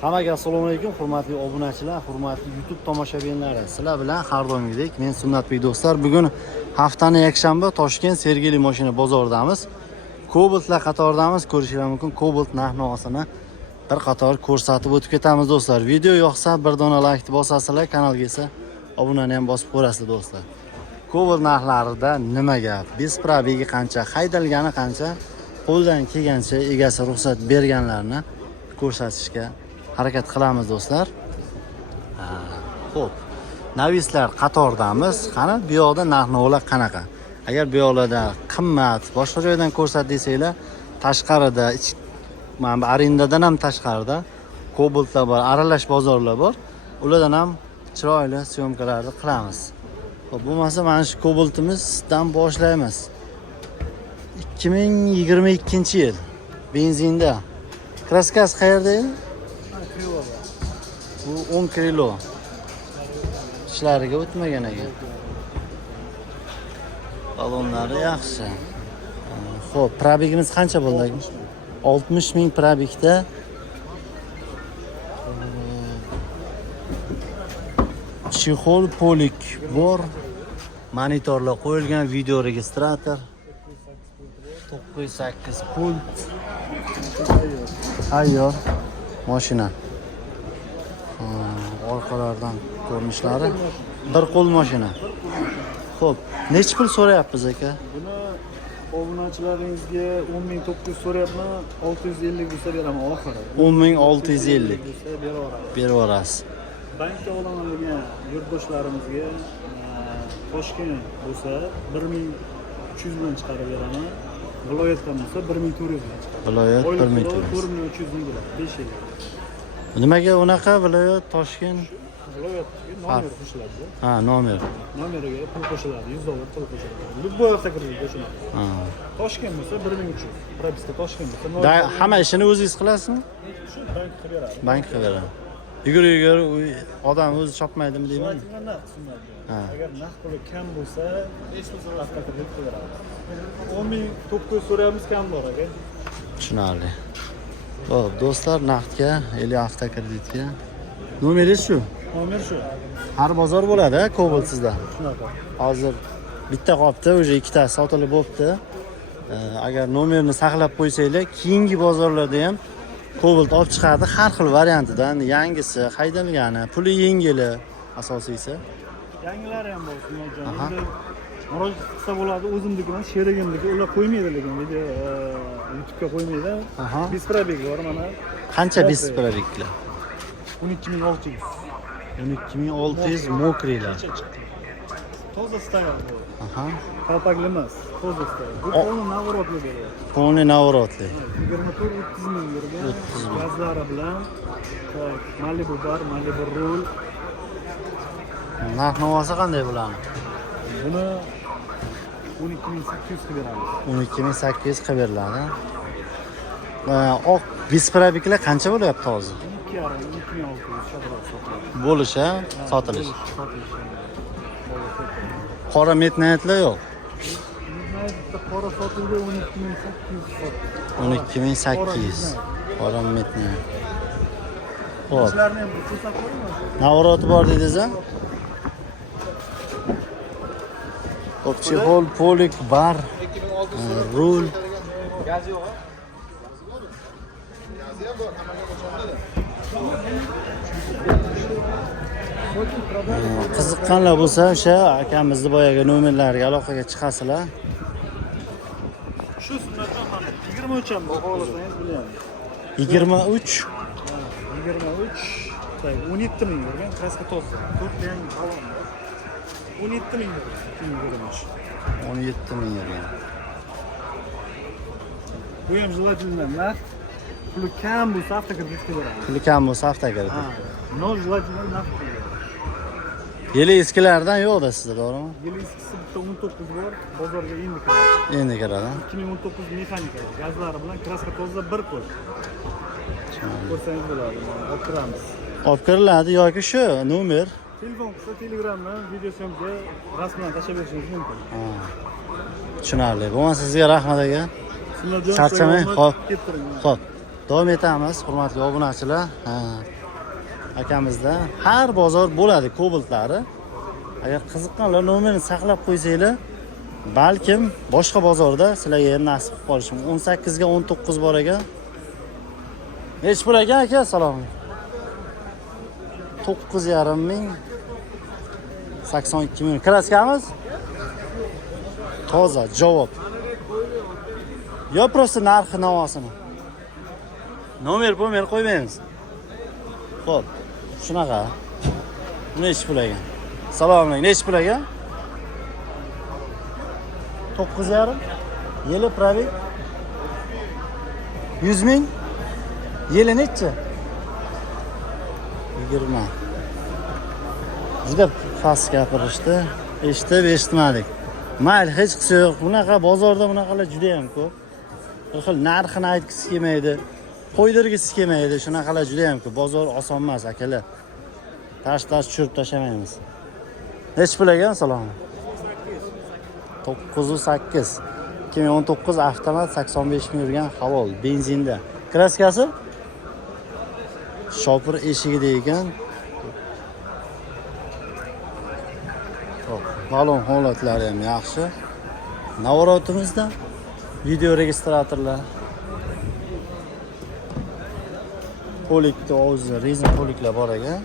Hammaga assalomu alaykum, hurmatli obunachilar, hurmatli YouTube tomoshabinlari. Sizlar bilan har doimgidek men Sunnatbek do'stlar. Bugun haftaning yakshanba Toshkent Sergeli mashina bozoridamiz. Cobaltlar qatoridamiz. Ko'rishingiz mumkin. Cobalt narx-navosini bir qator ko'rsatib o'tib ketamiz do'stlar. Video yoqsa bir dona like bosasizlar, kanalga esa obunani ham bosib qo'yasizlar do'stlar. Cobalt narxlarida nima gap? Biz probegi qancha, haydalgani qancha, qo'ldan kelgancha egasi ruxsat berganlarni ko'rsatishga harakat qilamiz do'stlar. Xo'p. Navislar qatoridamiz. Qani bu yoqda narx-navolar qanaqa? Agar bu yoqlarda qimmat, boshqa joydan ko'rsat desanglar, tashqarida, mana bu arendadan ham tashqarida Cobaltlar bor, aralash bozorlar bor. Ulardan ham chiroyli syomkalarni qilamiz. Xo'p, bo'lmasa mana shu Cobaltimizdan boshlaymiz. 2022-yil benzinda. Kraskasi qayerda edi? Bu 10 kilo. Ishlariga o'tmagan ekan. Balonlari yaxshi. Xo'p, probegimiz qancha bo'ldi? 60 ming probegda. Chexol polik bor. Monitorlar qo'yilgan, video registrator. 908 pult. Ayyor mashina. Orqalardan ko'rinishlari bir qo'l mashina. Xo'p, necha pul so'rayapmiz aka? Buni obunachilaringizga 10.900 so'rayapman, 650 bo'lsa beraman oxiri. 10.650 beraveramiz. beraverasiz. Bankda olaman degan yurtdoshlarimizga Toshkent bo'lsa 1.300 bilan chiqarib beraman. Viloyatdan bo'lsa 1.400 bilan chiqarib. Viloyat 1.400. 4.300 ming bo'ladi, 5 yil. Nimaga unaqa viloyat Toshkent? Viloyatga nomer qo'shiladi. Ha, nomer. Nomeriga pul qo'shiladi, $100 pul qo'shiladi. Любой avtokreditga shunday. Ha. Toshkent bo'lsa 1.300. Propiska Toshkent bo'lsa Hamma ishini o'zingiz qilasizmi? shu bank qilib beradi. Bank qilib beradi. Yugur odam o'zi chopmaydimi deyman. Agar naqd puli kam bo'lsa, avtokredit qilib beradi. 10.900 so'rayapmiz, kam bor aka. Tushunarli. Xo'p, do'stlar, naqdga, avtokreditga. Nomeringiz shu? Nomer shu. Har bozor bo'ladi, Cobalt sizda. Shunaqa. Hozir bitta qolibdi, o'sha ikkitasi sotilib bo'libdi. Agar nomerni saqlab qo'ysanglar, keyingi bozorlarda ham Cobalt olib chiqadi har xil variantidan, yangisi, haydalgani, puli yengili asosiysi. Yangilari ham bor, Sunotjon. Endi murojaat qilsa bo'ladi, o'zimnikidan, sherigimniki ular qo'ymaydi lekin video YouTube'ga qo'ymaydi. Biz probeg bor mana. Qancha biz probeglar? 12.600. 12.600 mokriylar. Toza stoyan bu. Qalpakli emas, toza stoyan. Bu polni navorotli bo'ladi. Polni navorotli. 24-30 ming yurgan. Gazlari bilan. Malibu bar, Malibu rul. Narx-navosi qanday bo'ladi? Buni 12.800 qilib beramiz. 12.800 qilib beriladi. Oq biz probeglar qancha bo'lyapti hozir? 2.600 shoqroq sotiladi. Bo'lishi, sotilish. Qora metnaytlar yo'q. Qora sotildi 12.800 12.800. Qora metnayt. Xo'p. Ishlarni ham ko'rsatib qo'yinglar. Navoroti bor dedingiz-a? Xo'p, chexol polik bar, rul. Gaz yo'q. Qiziqqanlar bo'lsa, o'sha akamizni boyaga nomerlariga aloqaga chiqasizlar. Shu sunnatdan mana 23 ham bor, xohlasangiz bilyapman. 23 17 ming bergan, kraska toza. 4 yangi balon bor. 17 ming bergan. 17 ming bergan. Bu ham желательно naqd. Puli kam bo'lsa avtokredit qilib beramiz. Puli kam bo'lsa avtokredit. No желательно naqd. Yili eskilardan yo'qda sizda, to'g'rimi? Yili eskisi bitta 19 bor, bozorga endi kiradi. Endi kiradi. 2019 mexanika, gazlari bilan kraska toza bir qo'l. Ko'rsangiz bo'ladi, olib kiramiz. Olib kiriladi yoki shu nomer. Telefon qilsa Telegramdan video syomka rasman tashlab berishingiz mumkin. Tushunarli. Bo'lmasa sizga rahmat aka. Sizlarga Charchamang. Xo'p. kettiring. Xo'p. Davom etamiz, hurmatli obunachilar. Akamizda har bozor bo'ladi Cobaltlari. Agar qiziqqanlar nomerini saqlab qo'ysanglar, balkim boshqa bozorda sizlarga ham nasib qilib qolishi mumkin. 18 ga 19 bor ekan. Nech pul ekan aka? Salom. 9,5 ming 82 ming. Kraskamiz? Toza javob. Yo просто narxi navosini. Nomer qo'ymaymiz. Xo'p, shunaqa. Nech pul ekan? Salom alaykum. Nech pul ekan? 9,5. Yili probek 100 ming. Yili nechi? 20. Juda past gapirishdi. Eshitib eshitmadik. Mayli, hech qisi yo'q. Bunaqa bozorda bunaqalar juda ham ko'p. Bir xil narxini aytgisi kelmaydi. Qo'ydirgisi kelmaydi. Shunaqalar juda ham ko'p. Bozor oson emas, akalar. Tash tushirib tashlamaymiz. Nech pul ekan? Salom. 908. 2019 avtomat 85 ming yurgan Havol benzinda. Kraskasi? Shopir eshigida ekan. Xo'p, ma'lum holatlari ham yaxshi. Navorotimizda video registratorlar. Polikni o'zi rezin poliklar bor ekan.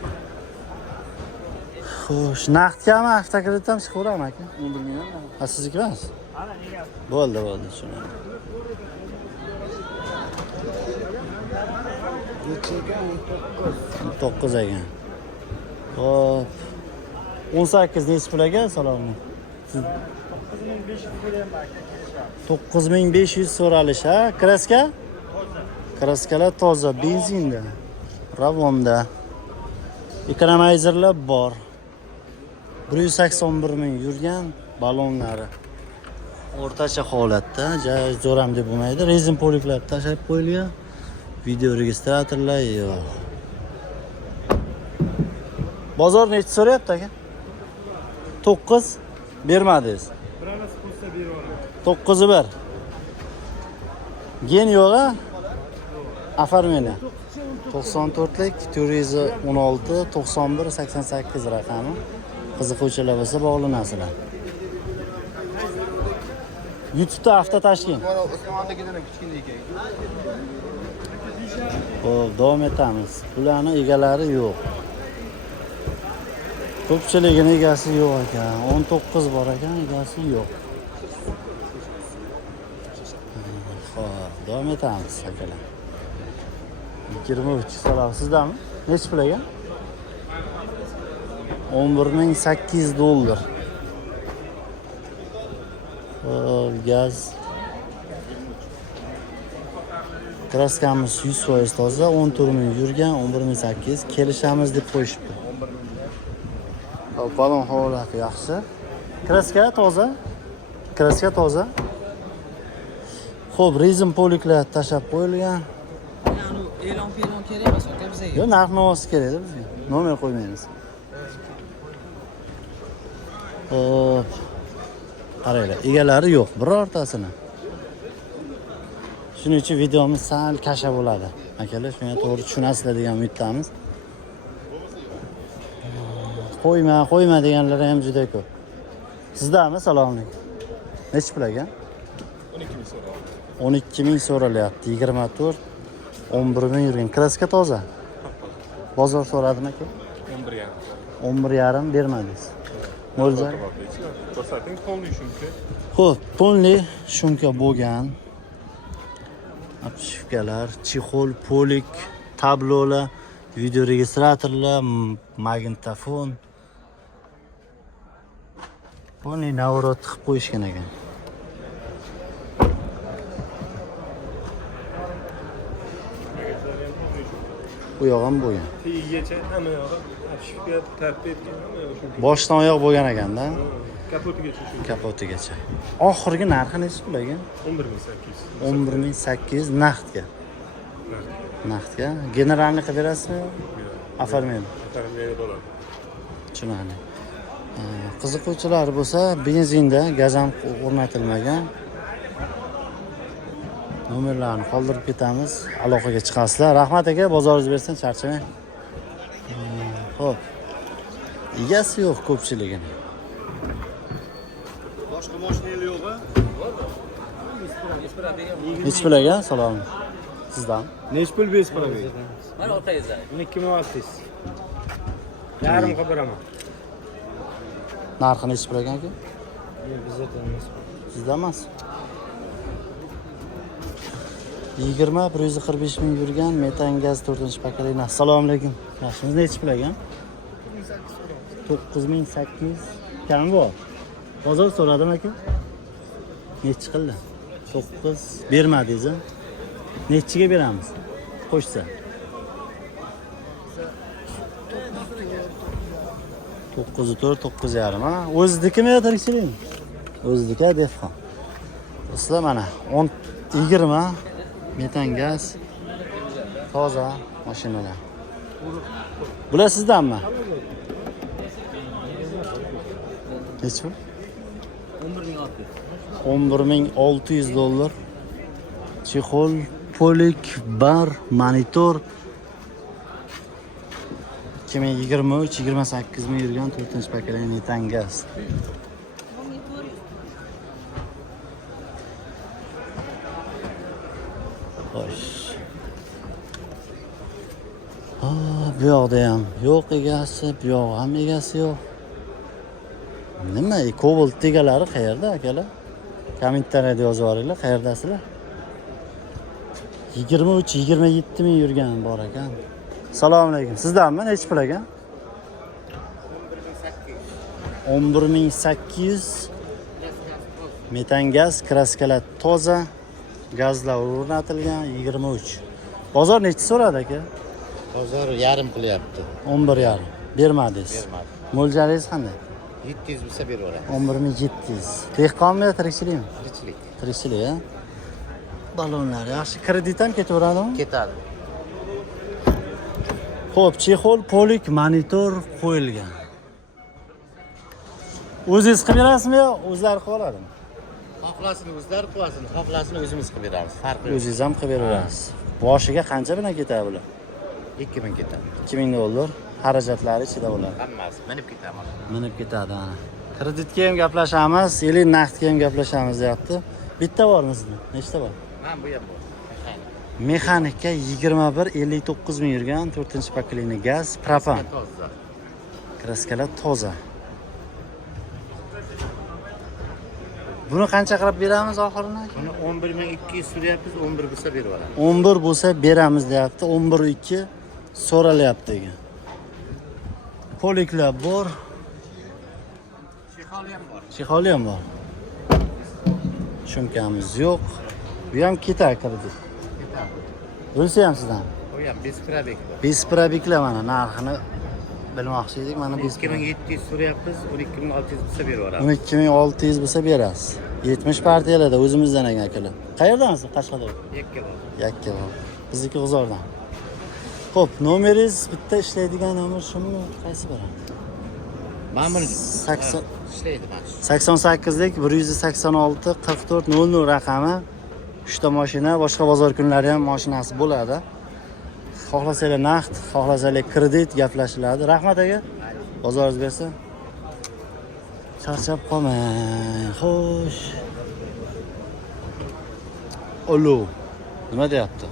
Xo'sh, naqdgami, avtokreditdan chiqaveradimi aka? 11 ming. Ha, sizniki emas? Ana nega? Bo'ldi, tushundim. Necha 9 ekan. Hop. 18 nech pul ekan? Salom. 9500 beryapman aka, kelishamiz. 9500 so'ralish, ha? Kraska? Kraskalar toza, benzinda. Ravonda. Economizerlar bor. 181 ming yurgan balonlari. O'rtacha holatda, zo'r ham deb bo'lmaydi. Rezin poliklar tashlab qo'yilgan. Video registratorlar yo'q. Bozor necha so'rayapti aka? 9 bermadingiz. Bironasi qo'ysa beraman. 9'i 1. Gen yo'q-a? Оформление. 94lik, Turizi 16, 91 88 raqami. Qiziquvchilar bo'lsa bog'lanasizlar. YouTube'da hafta tashkil. Xo'p, davom etamiz. Bularni egalari yo'q. Ko'pchiligini egasi yo'q ekan. 19 bor ekan, egasi yo'q. Xo'p, davom etamiz akalar. 23 salom sizdami? Nech pul ekan? 11,800 $. Gaz. Kraskamiz 100% toza, 14 ming yurgan, 11,800 kelishamiz deb qo'yishibdi. Balon holati yaxshi. Kraska toza. Kraska toza. Xo'p, rezin poliklar tashab qo'yilgan. E'lon kerak emas aka bizga. Yo'q, narx-navosi kerak bizga. Nomer qo'ymaymiz. Xo'p. Qaranglar, egalari yo'q birortasini. Shuning uchun videomiz sal kasha bo'ladi. Akalar, shunga to'g'ri tushunasizlar degan umiddamiz. Qo'yma deganlar ham juda ko'p. Sizdami? Salom alaykum. Nech pul ekan? 12 ming so'ralyapti. 24 11 ming yurgan. Kraska toza. Bozor so'radimi aka? 11,5 bermadingiz. Mo'lja. Ko'rsating tonli shumka. Xo'p, tonli shumka bo'lgan. Apshifkalar, chexol, polik, tablolar, video registratorlar, magnitofon. Buni navrot qilib qo'yishgan ekan. Bu yoq ham bo'lgan. Tegigacha hamma yog'i apshifga tartib etgan hamma yog'i shumka. Boshdan oyoq bo'lgan ekanda. Kapotigacha shu. Kapotigacha. Oxirgi narxi necha pul ekan? 11,800. 11,800 naqdga. Naqdga. Generalni qilib berasizmi? Оформление. Оформление bo'ladi. Tushunarli. Qiziquvchilar bo'lsa, benzinda gaz ham o'rnatilmagan. Nomerlarni qoldirib ketamiz. Aloqaga chiqasizlar. Rahmat aka, bozoringiz bersin, charchamang. Xo'p. Egasi yo'q ko'pchiligini. Boshqa mashinalar yo'q-a? Nech pul aka? Salom. Sizdan. Nech pul bes pul? Mana o'rtangizda. 2600. Yarim qilib beraman. Narxi nech pul ekan aka? Bizda emas. Sizda emas. 20-145 ming yurgan metan gaz 4-pakalina. Assalomu alaykum. Yaxshimiz nech pul ekan? 9800. Kam bor. Bozor so'radim aka. Nechi qildi? 9 bermadingiz-a? Nechiga beramiz? Qo'shsa. 9.4, 9.5 ha. O'zidikimi yo tirikchilikmi? O'zidika dehqon. Sizlar mana 20 metan gaz toza mashinalar. Bular sizdanmi? Nech pul? 11.600 dollar. Chexol, polik, bar, monitor 2023-28 ming yurgan 4-pakalina metan gaz. Xo'sh. Bu yoqda ham yo'q egasi, bu yoq ham egasi yo'q. Nima? Cobalt egalari qayerda akalar? Kommentariyada yozib yuboringlar, qayerdasizlar? 23-27 ming yurgan bor ekan. Assalomu alaykum. Sizdanmi? Nech pul ekan? 11.800 metan gaz, kraskalar toza, gazlar o'rnatilgan 23. Bozor nechi so'radi aka? Bozor yarim qilyapti. 11.5. Bermadingiz. Bermadi. Mo'ljalingiz qanday? 700 bo'lsa beraveradi. 11.700. Dehqonmi, tirikchilikmi? Tirikchilik. Tirikchilik, ha? Balonlar yaxshi. Kredit ham ketaveradimi? Ketadi. Xo'p, chexol, polik, monitor qo'yilgan. O'zingiz qilib berasizmi yo o'zlari qilib oladimi? Xohlasini o'zlari qo'yasin, xohlasini o'zimiz qilib beramiz. Farqi yo'q. O'zingiz ham qilib beraverasiz. Boshiga qancha bilan ketadi bular? 2000 ketadi. 2000 dollar. Xarajatlari ichida bo'ladi. Hammasi minib ketamiz. Minib ketadi ana. Kreditga ham gaplashamiz, yoki naqdga ham gaplashamiz deyapti. Bitta bormi sizda? Nechta bor? Mana bu ham bor. Mexanika 21-59 ming yurgan 4-pakalina gaz, propan. Toza. Kraskalar toza. Buni qancha qilib beramiz oxirini? Buni 11200 so'rayapmiz, 11 bo'lsa beraveradi. 11 bo'lsa beramiz deyapti. 11.2 so'ralyapti ekan. Poliklar bor. Shiholi ham bor. Shiholi ham bor. Shumkamiz yo'q. Bu ham ketadi kredit. Ketadi. Bunisi ham sizdan. Bu ham besprabek bor. Besprabiklar mana narxini bilmoqchi edik. Mana 2700 so'rayapmiz, 12600 bo'lsa beraveradi. 12600 bo'lsa berasiz. 70 partiyalarda o'zimizdan ekan akalar. Qayerdansiz? Qashqadaryo. Yakka bor. Yakka bor. Bizniki G'uzordan. Xo'p, nomeringiz bitta ishlaydigan nomer shumi? Qaysi biri? Ma'mur 80 ishlaydi mana shu. 88lik 186 44 00 raqami. 3 ta mashina, boshqa bozor kunlari ham mashinasi bo'ladi. Xohlasanglar naqd, xohlasanglar kredit gaplashiladi. Rahmat aka. Bozoringiz bersin. Charchab qolmang. Xo'sh. Olo. Nima deyapti?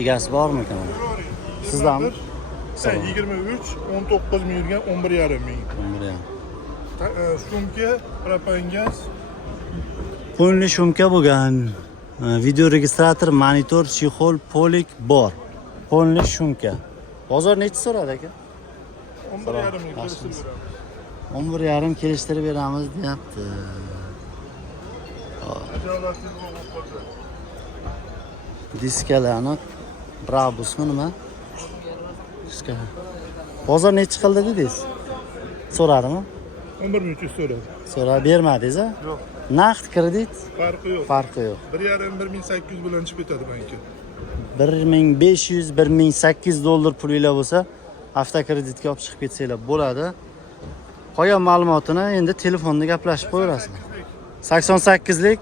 Egasi bormi ekan? Sizdanmi? 23, 19 ming yurgan 11,5 ming. Bunga. Shumka, propan gaz, Qo'lni shumka bo'lgan. Video registrator, monitor, chexol, polik bor. Qo'lni shumka. Bozor nechi so'radi aka? 11,5 ming kelishtirib beramiz. 11,5 kelishtirib beramiz deyapti. Ajoyib bo'lib qoldi. Diskalarni Brabusmi nima? Diska. Bozor nechi qildi dedingiz? So'radimi? 11,300 so'radi. So'rab bermadingiz-a? Yo'q, Naqd kredit farqi yo'q. farqi yo'q. 1,5-1800 bilan chiqib ketadi banka. 1500-1800 dollar pulinglar bo'lsa, hafta kreditga olib chiqib ketsanglar bo'ladi. Qolgan ma'lumotini endi telefonda gaplashib qo'yaverasizlar. 88lik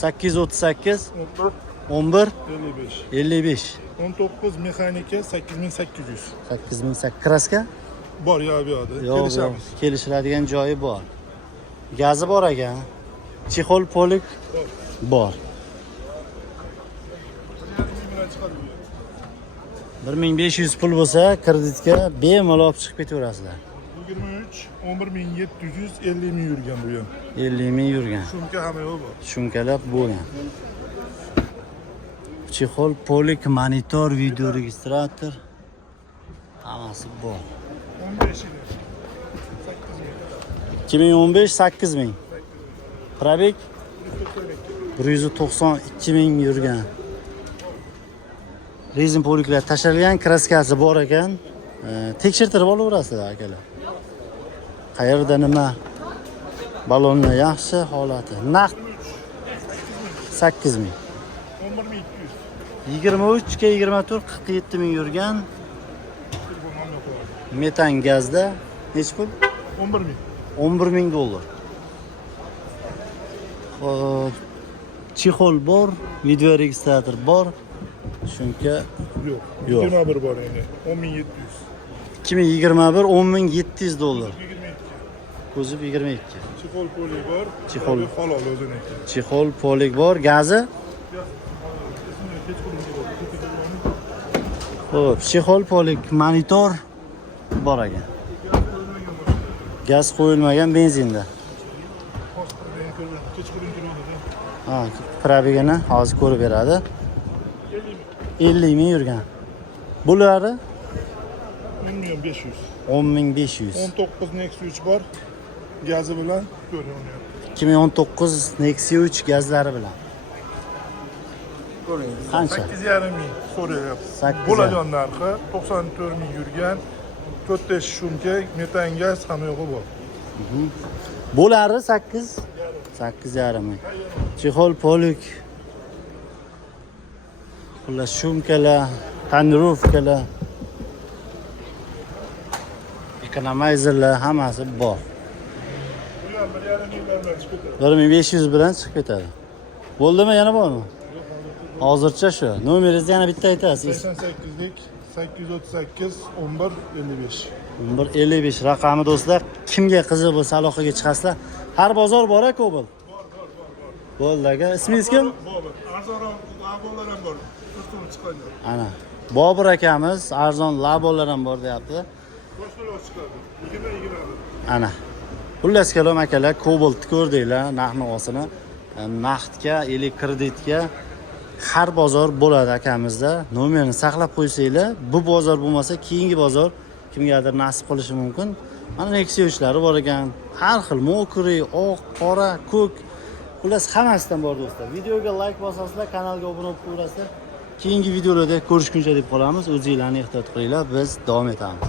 838 11 55 55 19 mexanika 8800 8008 kraska bor ya bu yoqda yo'q kelishamiz. kelishiladigan joyi bor, gazi bor ekan, chexol polik bor. 1500 pul bo'lsa kreditga bemalol olib chiqib ketaverasizlar. 23 11750 ming yurgan bu ham. 50 ming yurgan. Shumka hamma yo'q bor. Shumkalab bo'lgan. Chexol polik monitor video registrator hammasi bor. 15 yil. 2015 8000. Probek 192 ming yurgan. Rezin poliklar tashalgan, kraskasi bor ekan. Tekshirtirib olaverasizlar akalar. Qayerda nima? Balonni yaxshi holati. Naqd 8000. 11200. 23 ga 24 47 ming yurgan. Metan gazda nech pul? 11 ming. 11 ming dollar. Xo'p, chexol bor, video registrator bor. Shunga Yo'q. Yo'q. 21 bor endi. 10700. 2021 10700 dollar. 22. Ko'zib 22. Chexol poli bor. Chexol. Halol o'ziniki. Chexol polik bor, gazi. Xo'p, chexol polik monitor bor ekan. Gaz qo'yilmagan benzinda. Ha, probegini hozir ko'rib beradi. 50 ming yurgan. Bulari 10500. 10500. 19 Nexus 3 bor. Gazi bilan ko'ryapman. 2019 Nexia 3 gazlari bilan. Qancha? 8,5 ming so'rayapti. 8,5. Bo'ladigan narxi 94 ming yurgan. 4 shumka metan gaz hamma yo'g'i bor. Bo'lari 8,5 ming. Chexol polik. Xullas shumkalar, tonirovkalar, ekonomizerlar hammasi bor. Bu ham 1,5 mingdan chiqib ketadi. 1500 bilan chiqib ketadi. Bo'ldimi, yana bormi? Hozircha shu. Nomeringizni yana bitta aytasiz. 88lik 838 11 55. 1155 raqami do'stlar. Kimga qiziq bo'lsa aloqaga chiqasizlar. Har bozor bor-ku bu. Bo'ldi aka. Ismingiz kim? Bobur. Arzonroq labolar ham bor. Turib chiqadi. Ana. Bobur akamiz arzon labolar ham bor deyapti. Boshqalar chiqadi. 20. Ana. Xullas kalom akalar, Cobalt ko'rdinglar narx-navosini. Naqdga, kreditga har bozor bo'ladi akamizda. Nomerni saqlab qo'ysanglar, bu bozor bo'lmasa, keyingi bozor kimgadir nasib qilishi mumkin. Mana Nexia ishlari bor ekan. Har xil mokriy, oq, qora, ko'k. Xullas hammasidan bor do'stlar. Videoga like bosasizlar, kanalga obuna bo'lib qo'yasizlar. Keyingi videolarda ko'rishguncha deb qolamiz. O'zingizlarni ehtiyot qilinglar. Biz davom etamiz.